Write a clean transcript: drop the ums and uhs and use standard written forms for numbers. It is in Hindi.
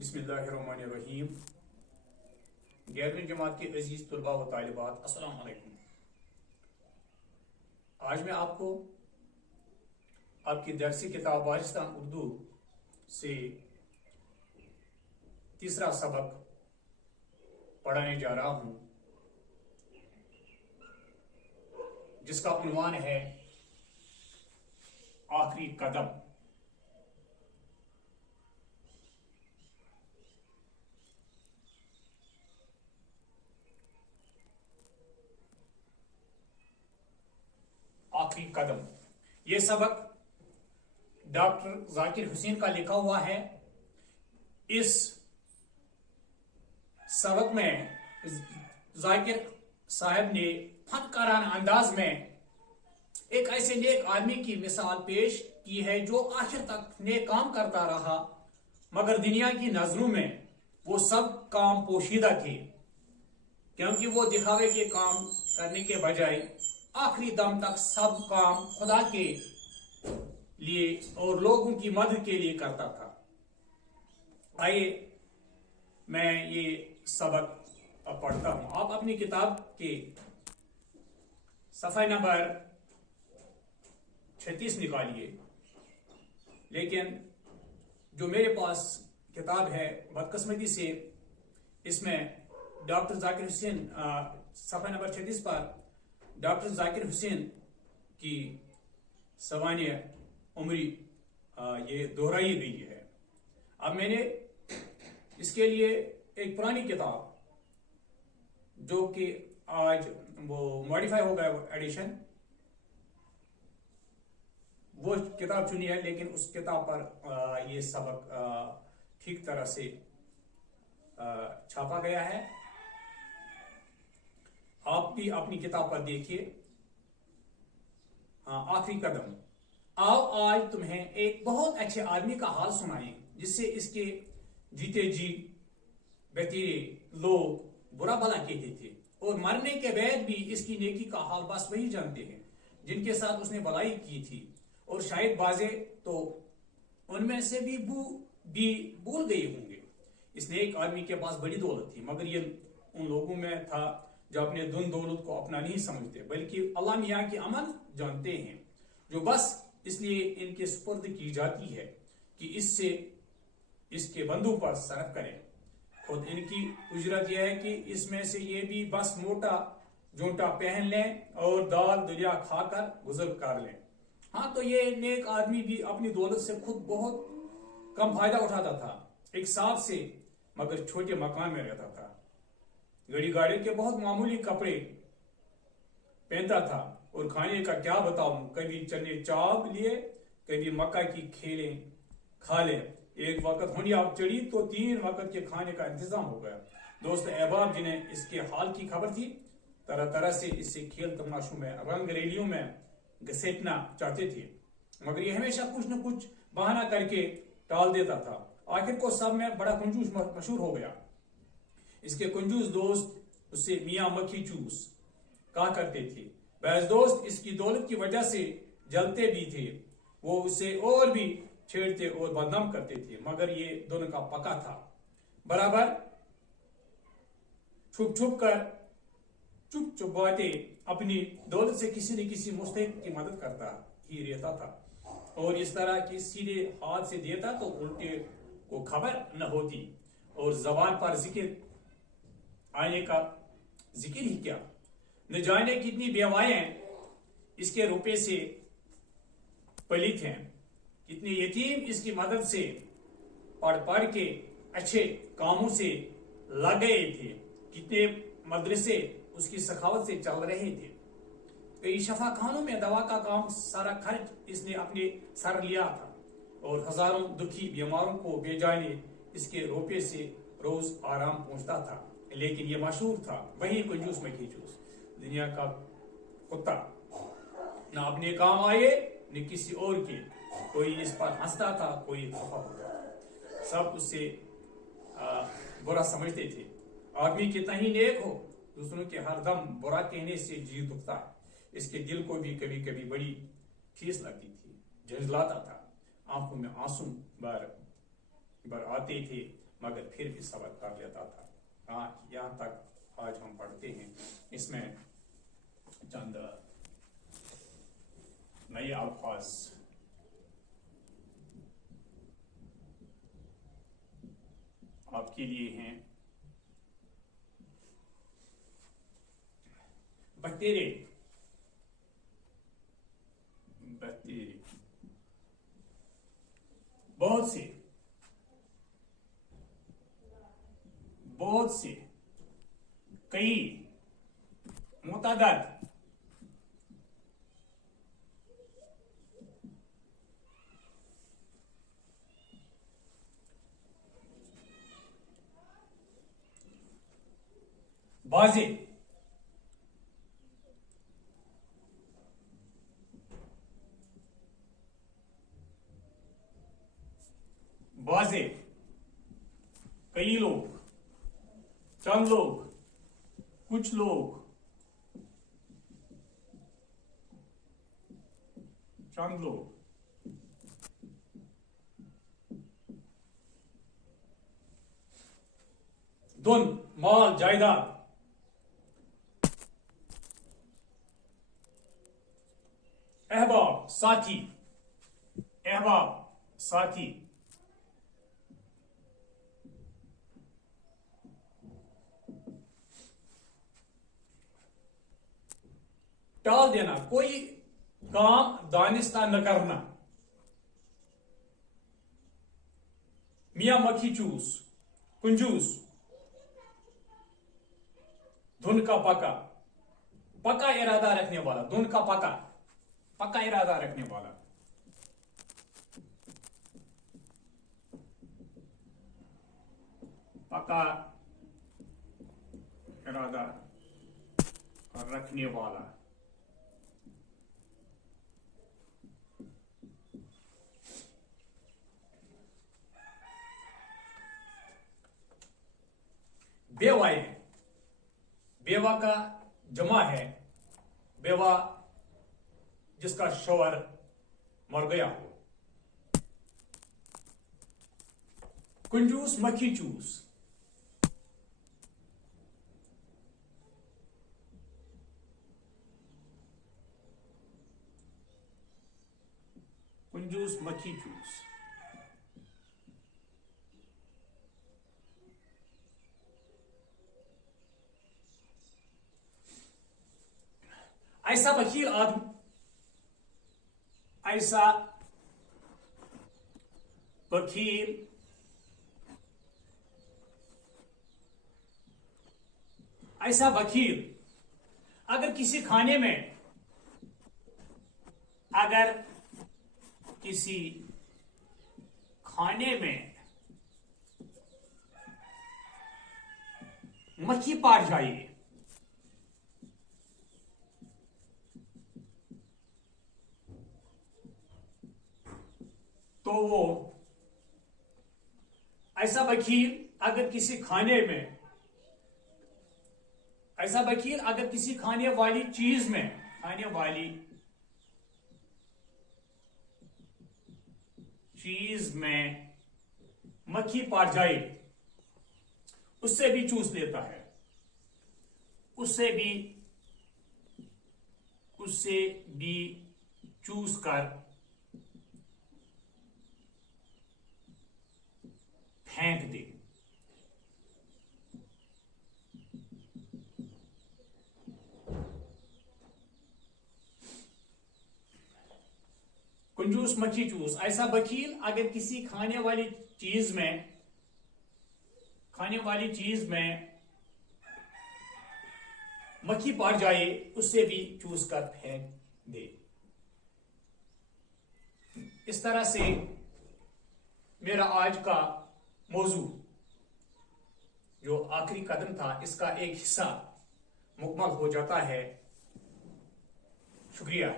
बिस्मिल्लाहिर्रहमानिर्रहीम। 11वीं जमात के अजीज तुलबा व तालिबात, अस्सलाम वालेकुम। आज मैं आपको आपकी दरसी किताब वारिस्तान उर्दू से तीसरा सबक पढ़ाने जा रहा हूं, जिसका उन्वान है आखिरी कदम। आखिरी कदम ये सबक डॉक्टर जाकिर हुसैन का लिखा हुआ है। इस सबक में जाकिर साहब ने फनकाराना अंदाज में एक ऐसे नेक आदमी की मिसाल पेश की है जो आखिर तक नेक काम करता रहा, मगर दुनिया की नजरों में वो सब काम पोशीदा थे, क्योंकि वो दिखावे के काम करने के बजाय आखिरी दम तक सब काम खुदा के लिए और लोगों की मदद के लिए करता था। आइए मैं ये सबक अब पढ़ता हूं। आप अपनी किताब के सफ़ा नंबर 36 निकालिए, लेकिन जो मेरे पास किताब है बदकिस्मती से इसमें डॉक्टर जाकिर हुसैन सफ़ा नंबर 36 पर डॉक्टर जाकिर हुसैन की सवानिया उम्री ये दोहराई गई है। अब मैंने इसके लिए एक पुरानी किताब, जो कि आज वो मॉडिफाई हो गया एडिशन, वो किताब चुनी है, लेकिन उस किताब पर ये सबक ठीक तरह से छापा गया है। आप भी अपनी किताब पर देखिए। हाँ, आखिरी कदम। आओ आज तुम्हें एक बहुत अच्छे आदमी का हाल सुनाएं, जिससे इसके जीते जी बेतीरे लोग बुरा भला कहते थे, और मरने के बाद भी इसकी नेकी का हाल बस वही जानते हैं जिनके साथ उसने भलाई की थी, और शायद बाजे तो उनमें से भी भूल गए होंगे। इस नेक आदमी के पास बड़ी दौलत थी, मगर ये उन लोगों में था जो अपने धन दौलत को अपना नहीं समझते, बल्कि अल्लाह मियाँ की अमन जानते हैं, जो बस इसलिए इनके सुपुर्द की जाती है कि इससे इसके बंदों पर सरफ करें। खुद इनकी उजरत यह है कि इसमें से ये भी बस मोटा जोंटा पहन लें और दाल दलिया खाकर गुजर कर लें। हाँ, तो ये नेक आदमी भी अपनी दौलत से खुद बहुत कम फायदा उठाता था। एक साफ से मगर छोटे मकान में रहता था, गड़ी गाड़ी के बहुत मामूली कपड़े पहनता था, और खाने का क्या बताऊं, कभी चने चावल लिए, कभी मक्का की खेलें खा ले। एक वक्त हुनिया चढ़ी तो 3 वक्त के खाने का इंतजाम हो गया। दोस्त अहबाब जिन्हें इसके हाल की खबर थी, तरह तरह से इससे खेल तमाशों में, रंग रैलियों में घसीटना चाहते थे, मगर ये हमेशा कुछ न कुछ बहाना करके टाल देता था। आखिर को सब में बड़ा कंजूस मशहूर हो गया। इसके कंजूस दोस्त उससे मियाँ मक्खी चूस कहा करते थे। बैज दोस्त इसकी दौलत की वजह से जलते भी थे, वो उसे और भी छेड़ते और बदनाम करते थे, मगर ये दोनों का पका था। बराबर छुप छुप बातें अपनी दौलत से किसी न किसी मुस्तहिक की मदद करता ही रहता था, और इस तरह की सीधे हाथ से देता तो उल्टे को खबर न होती, और जबान पर जिक्र आने का जिक्र ही क्या। न जाने कितनी बेवाएं इसके रुपए से पलित हैं, कितने यतीम इसकी मदद से पढ़ के अच्छे कामों से लग गए थे, कितने मदरसे उसकी सखावत से चल रहे थे। कई शफा खानों में दवा का काम सारा खर्च इसने अपने सर लिया था, और हजारों दुखी बीमारों को बेजाने इसके रुपए से रोज आराम पहुंचता था। लेकिन ये मशहूर था, वही कंजूस मक्खी चूस, दुनिया का कुत्ता, न अपने काम आए न किसी और के। कोई इस पर हंसता था, कोई खफा होता था, सब उससे बुरा समझते थे। आदमी कितना ही नेक हो, दूसरों के हरदम बुरा कहने से जी दुखता है। इसके दिल को भी कभी कभी बड़ी ठेस लगती थी, झंझलाता था, आंखों में आंसू बार आते थे, मगर फिर भी सब्र कर लेता था। हाँ, यहाँ तक आज हम पढ़ते हैं। इसमें चंद नए अल्फाज आपके लिए हैं। बतेरे, बतेरे, बहुत से, बहुत से, कई, मुतअद्दिद, वाज़े, वाज़े, कई लोग, चंद लोग, कुछ लोग, चंद लोग, धन, माल, जायदाद, अहबाब, साथी, अहबाब, साथी, टाल देना, कोई काम दानिस्ता न करना, मियां मक्खी चूस, कंजूस, धुन का पका, पका इरादा रखने वाला, धुन का पका, पक्का इरादा रखने वाला, पक्का इरादा रखने वाला, बेवाएं, बेवा का जमा है, बेवा जिसका शौहर मर गया हो। कंजूस, मक्खी चूस, कंजूस, मक्खी चूस, ऐसा बखील आदमी, ऐसा बखील, ऐसा बखील अगर किसी खाने में, अगर किसी खाने में मक्खी पार जाए तो वो, ऐसा बखील अगर किसी खाने में, ऐसा बखील अगर किसी खाने वाली चीज में, खाने वाली चीज में मक्खी पार जाए, उससे भी चूस लेता है, उससे भी चूस कर फेंक दे। कंजूस, मक्खी चूस, ऐसा बखील अगर किसी खाने वाली चीज में मक्खी पार जाए, उससे भी चूस कर फेंक दे। इस तरह से मेरा आज का मौजू जो आखिरी कदम था, इसका एक हिस्सा मुकम्मल हो जाता है। शुक्रिया।